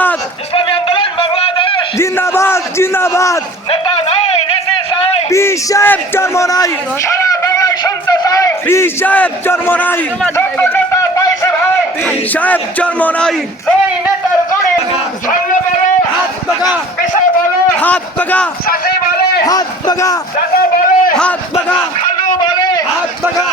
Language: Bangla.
জিন্দাবাদ ইসলামী আন্দোলন বাংলাদেশ জিন্দাবাদ জিন্দাবাদ নেতা নাই নীতি চাই পীর সাহেব জন্ম নাই সারা বাংলায় শুনতে চাই পীর সাহেব জন্ম নাই সত্য নেতা পাইছে ভাই পীর সাহেব জন্ম নাই সেই নেতার গুণে সামনে বলে হাত পাকা পিছে বলে হাত পাকা সাথে বলে হাত পাকা দাদা বলে হাত পাকা খালু বলে হাত পাকা